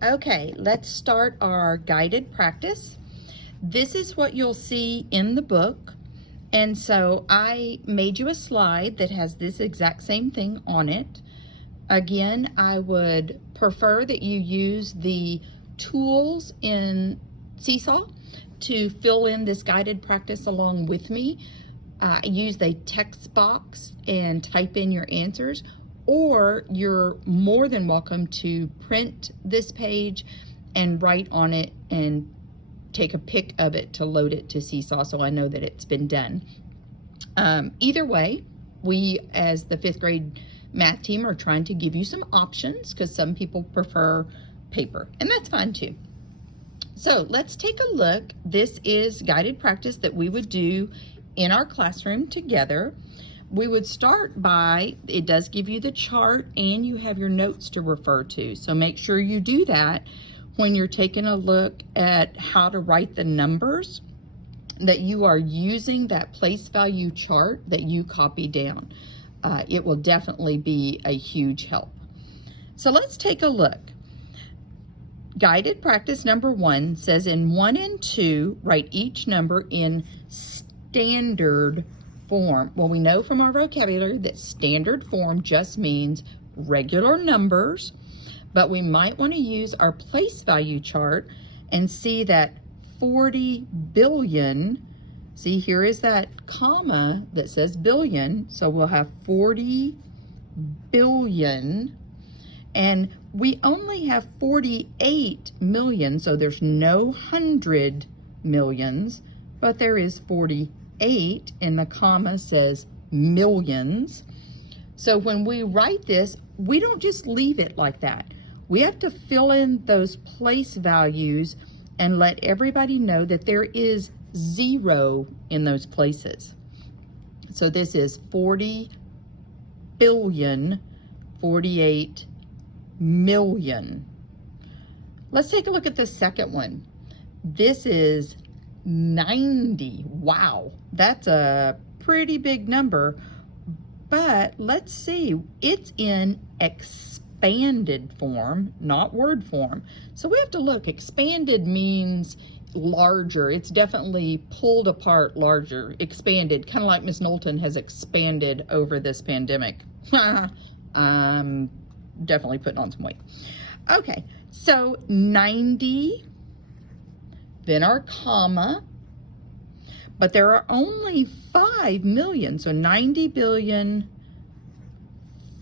Okay, let's start our guided practice. This is what you'll see in the book. And so I made you a slide that has this exact same thing on it. Again, I would prefer that you use the tools in Seesaw to fill in this guided practice along with me. Use the text box and type in your answers, or you're more than welcome to print this page and write on it and take a pic of it to load it to Seesaw so I know that it's been done. Either way, we as the 5th grade math team are trying to give you some options because some people prefer paper, and that's fine too. So let's take a look. This is guided practice that we would do in our classroom together. We would start by, it does give you the chart and you have your notes to refer to. So make sure you do that when you're taking a look at how to write the numbers, that you are using that place value chart that you copy down. It will definitely be a huge help. So let's take a look. Guided practice number 1 says in 1 and 2, write each number in standard form. Well, we know from our vocabulary that standard form just means regular numbers, but we might want to use our place value chart and see that 40 billion, see here is that comma that says billion, so we'll have 40 billion, and we only have 48 million, so there's no 100 millions, but there is 48, and the comma says millions. So when we write this, we don't just leave it like that. We have to fill in those place values and let everybody know that there is 0 in those places. So this is 40 billion, 48 million. Let's take a look at the second one. This is 90. Wow, that's a pretty big number, but let's see, it's in expanded form, not word form. So we have to look. Expanded means larger. It's definitely pulled apart larger, expanded, kind of like Miss Knowlton has expanded over this pandemic. Definitely putting on some weight. Okay, so 90, then our comma, but there are only 5 million, so 90 billion,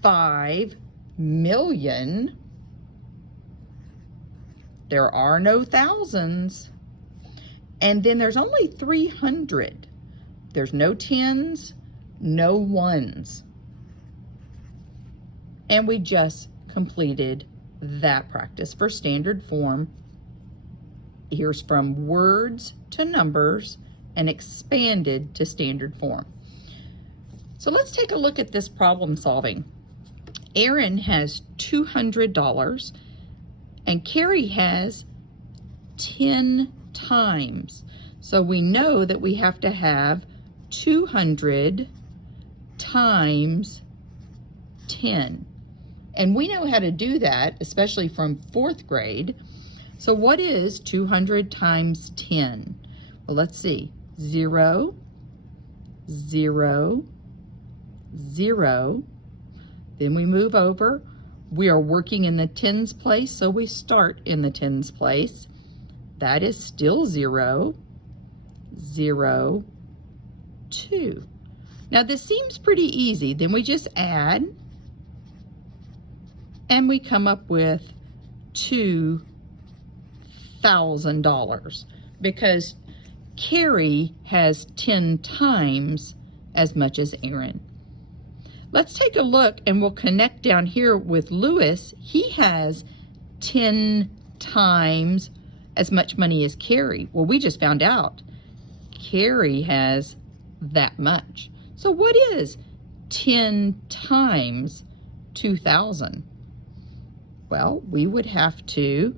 5 million. There are no thousands. And then there's only 300. There's no tens, no ones. And we just completed that practice for standard form. Here's from words to numbers and expanded to standard form. So let's take a look at this problem solving. Aaron has $200 and Carrie has 10 times. So we know that we have to have 200 times 10. And we know how to do that, especially from 4th grade. So what is 200 times 10? Well, let's see. 0, 0, 0. Then we move over. We are working in the tens place, so we start in the tens place. That is still 0, 0, 2. Now this seems pretty easy. Then we just add, and we come up with $2,000 because Carrie has 10 times as much as Aaron. Let's take a look and we'll connect down here with Lewis. He has 10 times as much money as Carrie. Well, we just found out Carrie has that much. So what is 10 times 2,000? Well, we would have to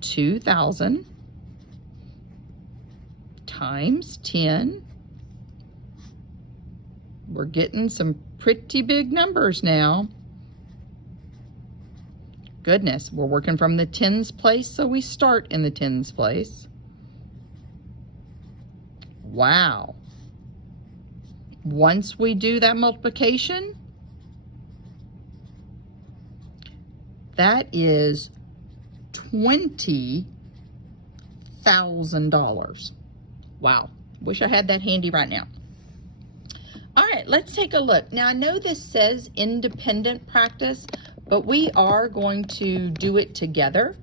2,000 times 10. We're getting some pretty big numbers now. Goodness, we're working from the tens place, so we start in the tens place. Wow. Once we do that multiplication, that is $20,000. Wow. Wish I had that handy right now. All right, let's take a look. Now, I know this says independent practice, but we are going to do it together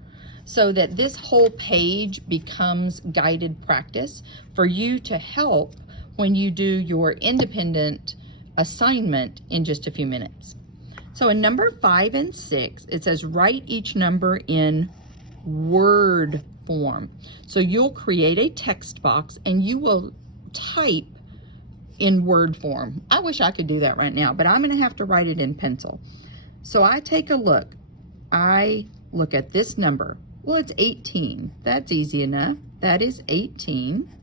so that this whole page becomes guided practice for you to help when you do your independent assignment in just a few minutes. So in number 5 and 6, it says write each number in word form. So you'll create a text box and you will type in word form. I wish I could do that right now, but I'm going to have to write it in pencil. So I take a look. I look at this number. Well, it's 18. That's easy enough. That is 18.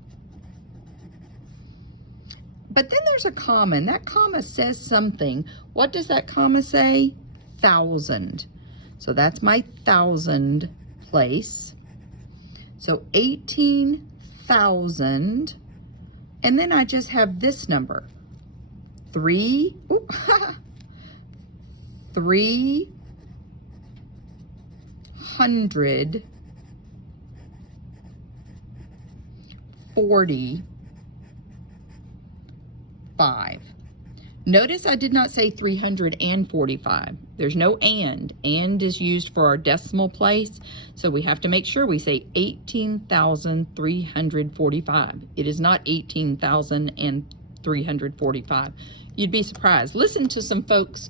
But then there's a comma, and that comma says something. What does that comma say? 1,000. So that's my 1,000 place. So 18,000. And then I just have this number. 345. Notice I did not say 345. There's no and. And is used for our decimal place, so we have to make sure we say 18,345. It is not 18,345. You'd be surprised. Listen to some folks